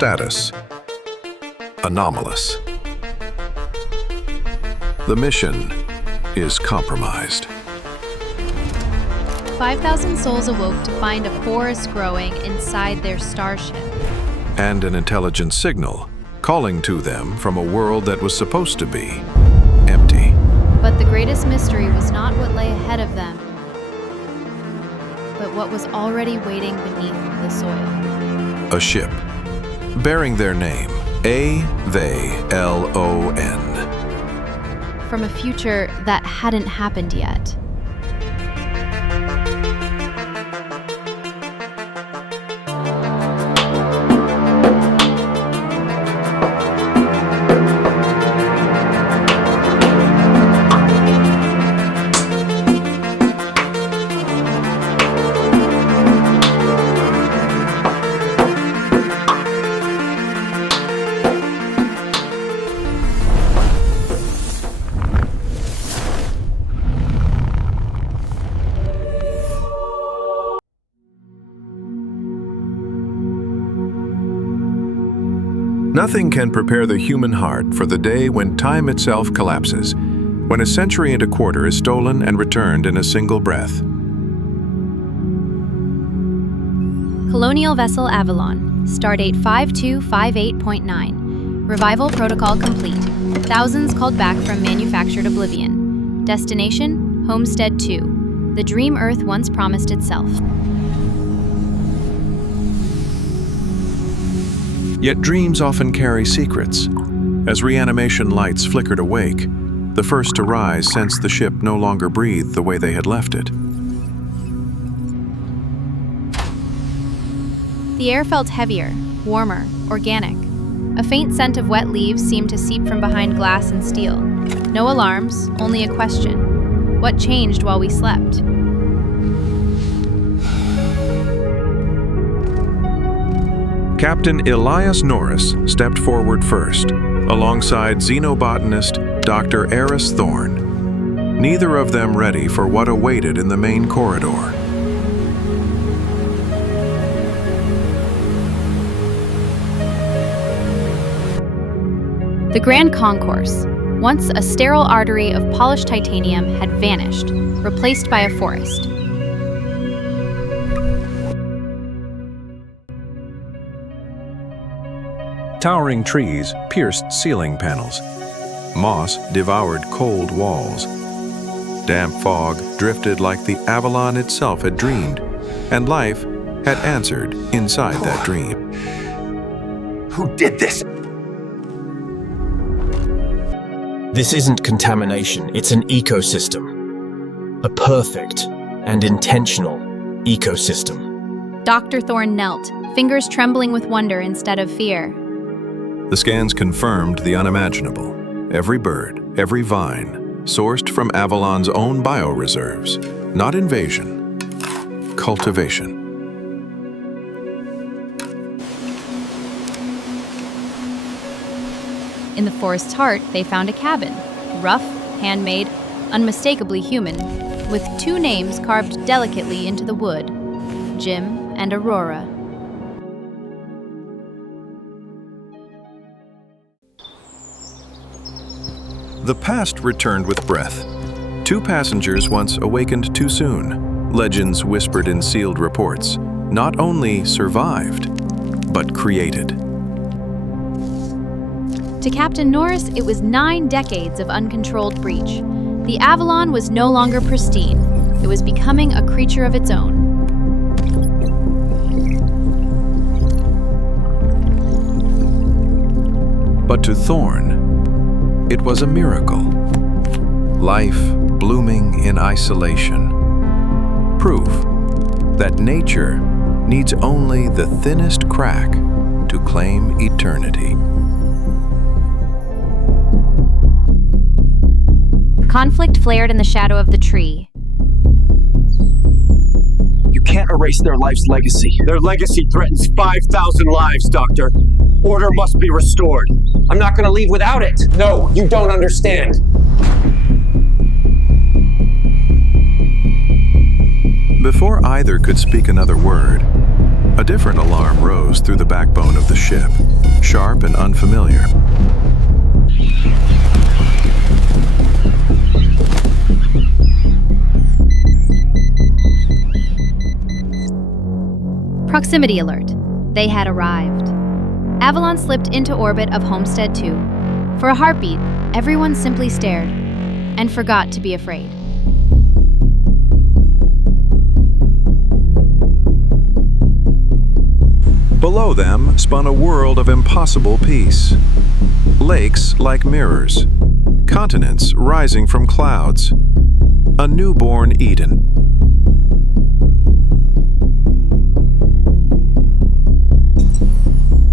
Status: anomalous. The mission is compromised. 5,000 souls awoke to find a forest growing inside their starship. And an intelligent signal calling to them from a world that was supposed to be empty. But the greatest mystery was not what lay ahead of them, but what was already waiting beneath the soil. A ship bearing their name, Avalon, From a future that hadn't happened yet. Nothing can prepare the human heart for the day when time itself collapses, when a century and a quarter is stolen and returned in a single breath. Colonial vessel Avalon, stardate 5258.9. Revival protocol complete. Thousands called back from manufactured oblivion. Destination, Homestead II, the dream Earth once promised itself. Yet dreams often carry secrets. As reanimation lights flickered awake, the first to rise sensed the ship no longer breathed the way they had left it. The air felt heavier, warmer, organic. A faint scent of wet leaves seemed to seep from behind glass and steel. No alarms, only a question. What changed while we slept? Captain Elias Norris stepped forward first, alongside xenobotanist Dr. Eris Thorne, neither of them ready for what awaited in the main corridor. The Grand Concourse, once a sterile artery of polished titanium, had vanished, replaced by a forest. Towering trees pierced ceiling panels. Moss devoured cold walls. Damp fog drifted like the Avalon itself had dreamed, and life had answered inside that dream. Who did this? This isn't contamination, it's an ecosystem. A perfect and intentional ecosystem. Dr. Thorne knelt, fingers trembling with wonder instead of fear. The scans confirmed the unimaginable. Every bird, every vine, sourced from Avalon's own bioreserves. Not invasion, cultivation. In the forest's heart, they found a cabin. Rough, handmade, unmistakably human, with two names carved delicately into the wood: Jim and Aurora. The past returned with breath. Two passengers once awakened too soon. Legends whispered in sealed reports, not only survived, but created. To Captain Norris, it was 9 decades of uncontrolled breach. The Avalon was no longer pristine. It was becoming a creature of its own. But to Thorne, it was a miracle. Life blooming in isolation. Proof that nature needs only the thinnest crack to claim eternity. Conflict flared in the shadow of the tree. You can't erase their life's legacy. Their legacy threatens 5,000 lives, Doctor. Order must be restored. I'm not going to leave without it. No, you don't understand. Before either could speak another word, a different alarm rose through the backbone of the ship. sharp and unfamiliar. Proximity alert. They had arrived. Avalon slipped into orbit of Homestead II. For a heartbeat, everyone simply stared and forgot to be afraid. Below them spun a world of impossible peace. Lakes like mirrors, continents rising from clouds, a newborn Eden.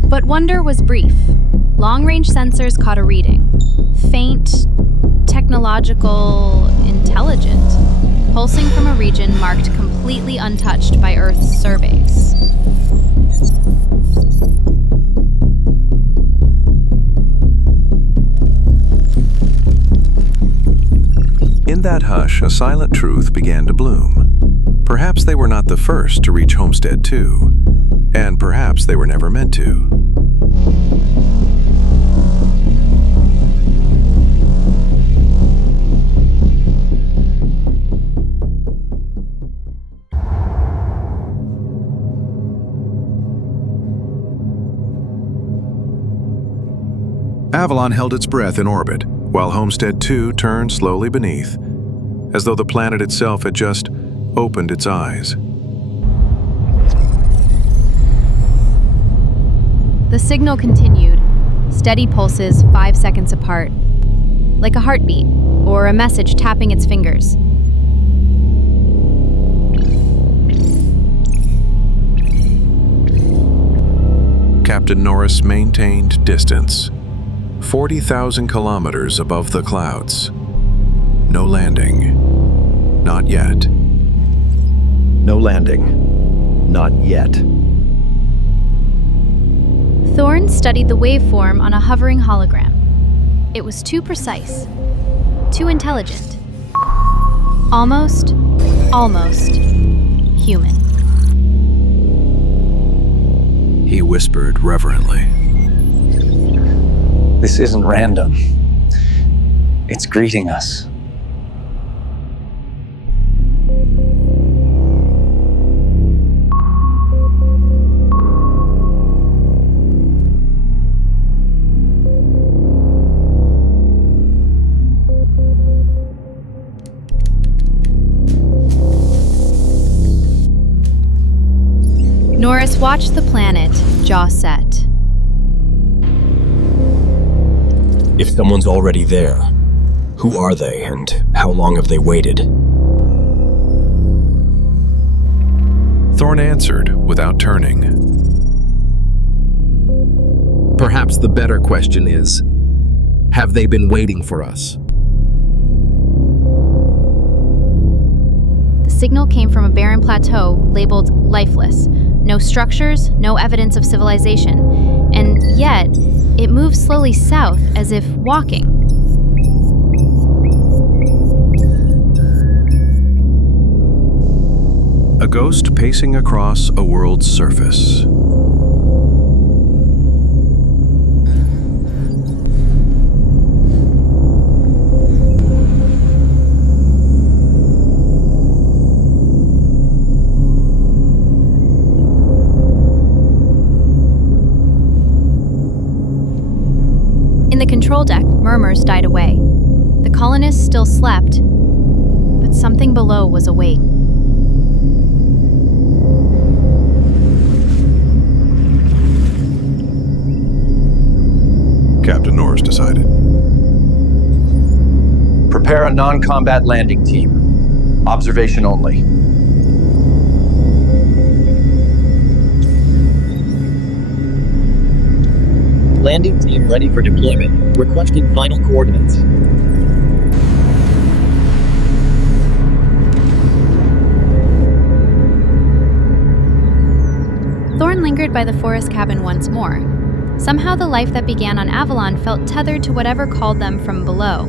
But wonder was brief. Long-range sensors caught a reading. Faint, technological, intelligent, pulsing from a region marked completely untouched by Earth's surveys. In that hush, a silent truth began to bloom. Perhaps they were not the first to reach Homestead II, and perhaps they were never meant to. Avalon held its breath in orbit, while Homestead II turned slowly beneath, as though the planet itself had just opened its eyes. The signal continued, steady pulses 5 seconds apart, like a heartbeat or a message tapping its fingers. Captain Norris maintained distance, 40,000 kilometers above the clouds. No landing. Not yet. No landing. Not yet. Thorne studied the waveform on a hovering hologram. It was too precise, too intelligent. Almost human. He whispered reverently. This isn't random. It's greeting us. Norris watched the planet, jaw set. If someone's already there, who are they and how long have they waited? Thorne answered without turning. Perhaps the better question is, have they been waiting for us? The signal came from a barren plateau labeled lifeless. No structures, no evidence of civilization. And yet, it moved slowly south as if walking. A ghost pacing across a world's surface. In the control deck, murmurs died away. The colonists still slept, but something below was awake. Captain Norris decided. Prepare a non-combat landing team. Observation only. Landing team ready for deployment. Requesting final coordinates. Thorne lingered by the forest cabin once more. Somehow the life that began on Avalon felt tethered to whatever called them from below.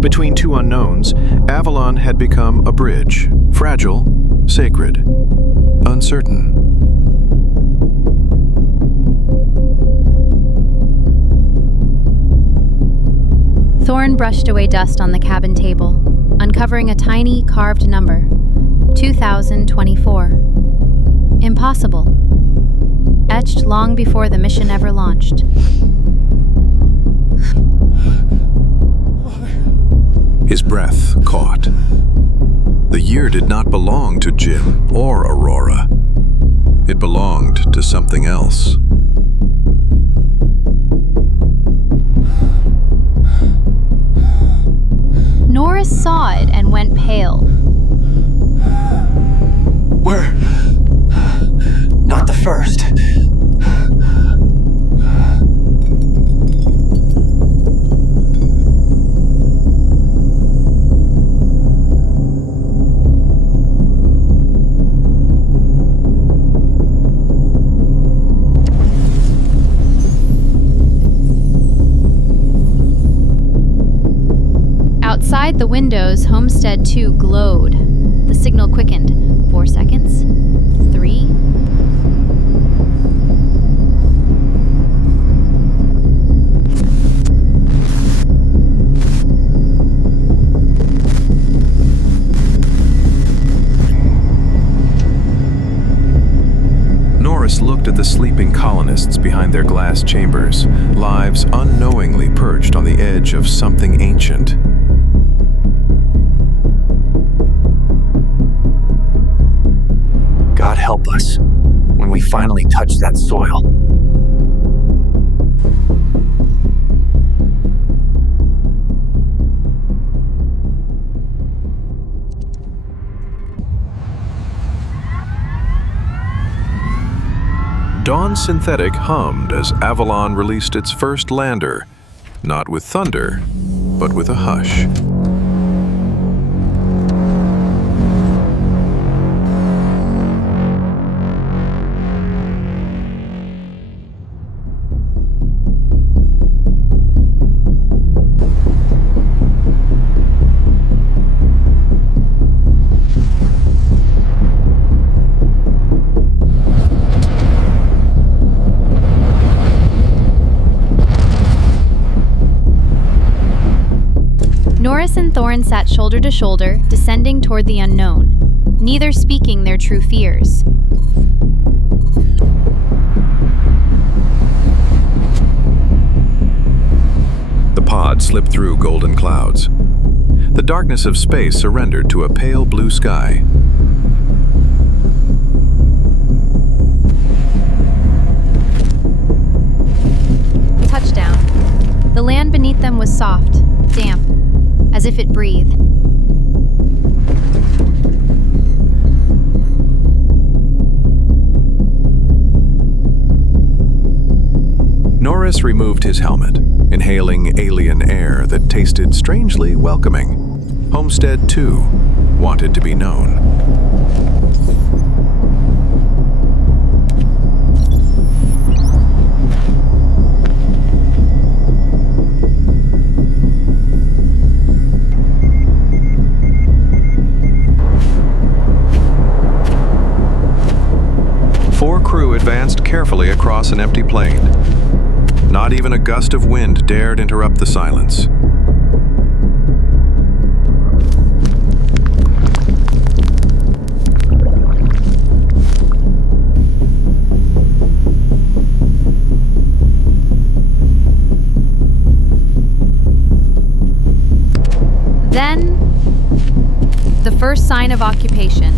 Between two unknowns, Avalon had become a bridge, fragile, sacred, uncertain. Thorn brushed away dust on the cabin table, uncovering a tiny carved number, 2024. Impossible. Etched long before the mission ever launched. His breath caught. The year did not belong to Jim or Aurora. It belonged to something else. Norris saw it and went pale. We're not the first. Outside the windows, Homestead II glowed. The signal quickened. 4 seconds. 3. Norris looked at the sleeping colonists behind their glass chambers, lives unknowingly perched on the edge of something ancient. God help us when we finally touch that soil. Dawn Synthetic hummed as Avalon released its first lander, not with thunder, but with a hush. Norris and Thorn sat shoulder to shoulder, descending toward the unknown, neither speaking their true fears. The pod slipped through golden clouds. The darkness of space surrendered to a pale blue sky. Touchdown. The land beneath them was soft, damp, as if it breathed. Norris removed his helmet, inhaling alien air that tasted strangely welcoming. Homestead II wanted to be known. Four crew advanced carefully across an empty plain. Not even a gust of wind dared interrupt the silence. Then, the first sign of occupation.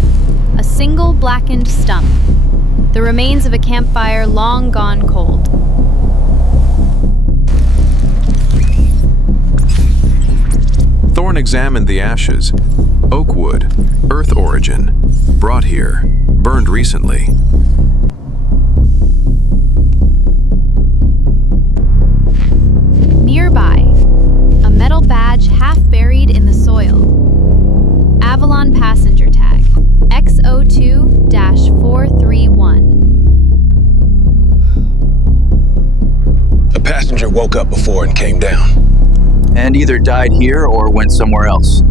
A single blackened stump. The remains of a campfire long gone cold. Thorn examined the ashes. Oak wood, earth origin, brought here, burned recently. Nearby, a metal badge half buried in the soil. Avalon passenger tag, X02-431. A passenger woke up before and came down. and either died here or went somewhere else.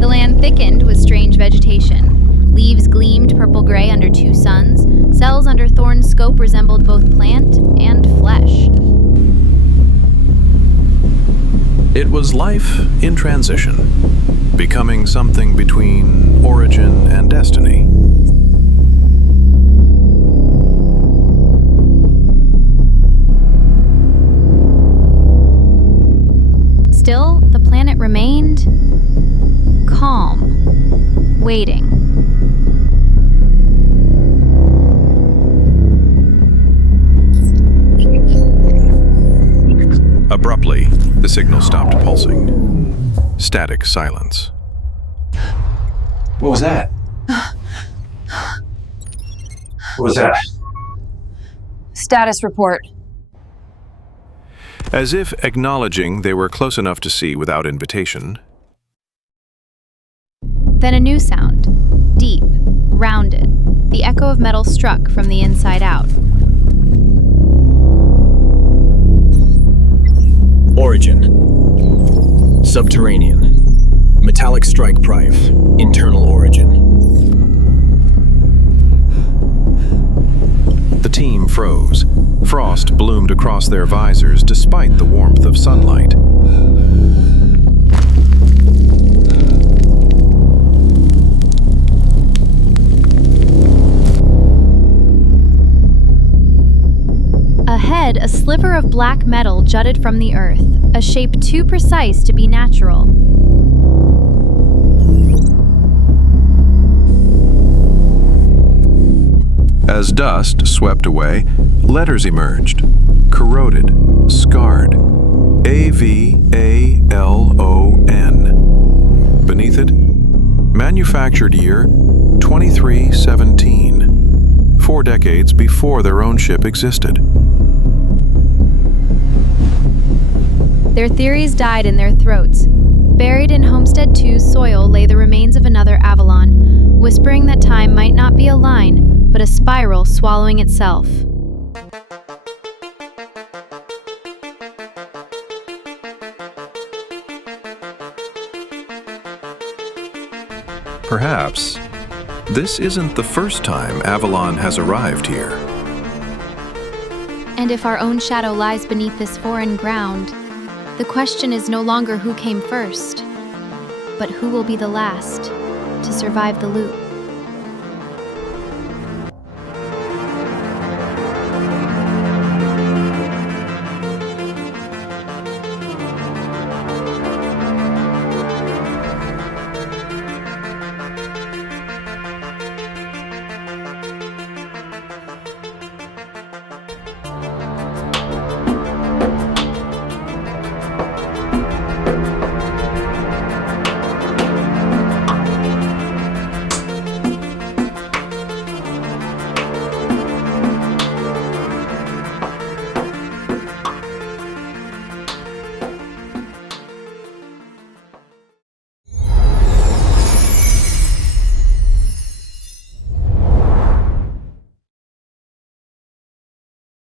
The land thickened with strange vegetation. Leaves gleamed purple-gray under two suns. Cells under Thorn's scope resembled both plant and flesh. It was life in transition, becoming something between origin and destiny. Still, the planet remained calm, waiting. Abruptly, the signal stopped pulsing. Static silence. What was that? What was that? Status report. As if acknowledging they were close enough to see without invitation, Then a new sound. Deep, rounded. The echo of metal struck from the inside out. Origin. Subterranean. Metallic strike prive. Internal origin. the team froze. Frost bloomed across their visors despite the warmth of sunlight. Ahead, a sliver of black metal jutted from the earth, a shape too precise to be natural. As dust swept away, letters emerged, corroded, scarred. Avalon. Beneath it, manufactured year 2317, 4 decades before their own ship existed. Their theories died in their throats. Buried in Homestead II's soil lay the remains of another Avalon, whispering that time might not be a line, but a spiral swallowing itself. Perhaps this isn't the first time Avalon has arrived here. And if our own shadow lies beneath this foreign ground, the question is no longer who came first, but who will be the last to survive the loop.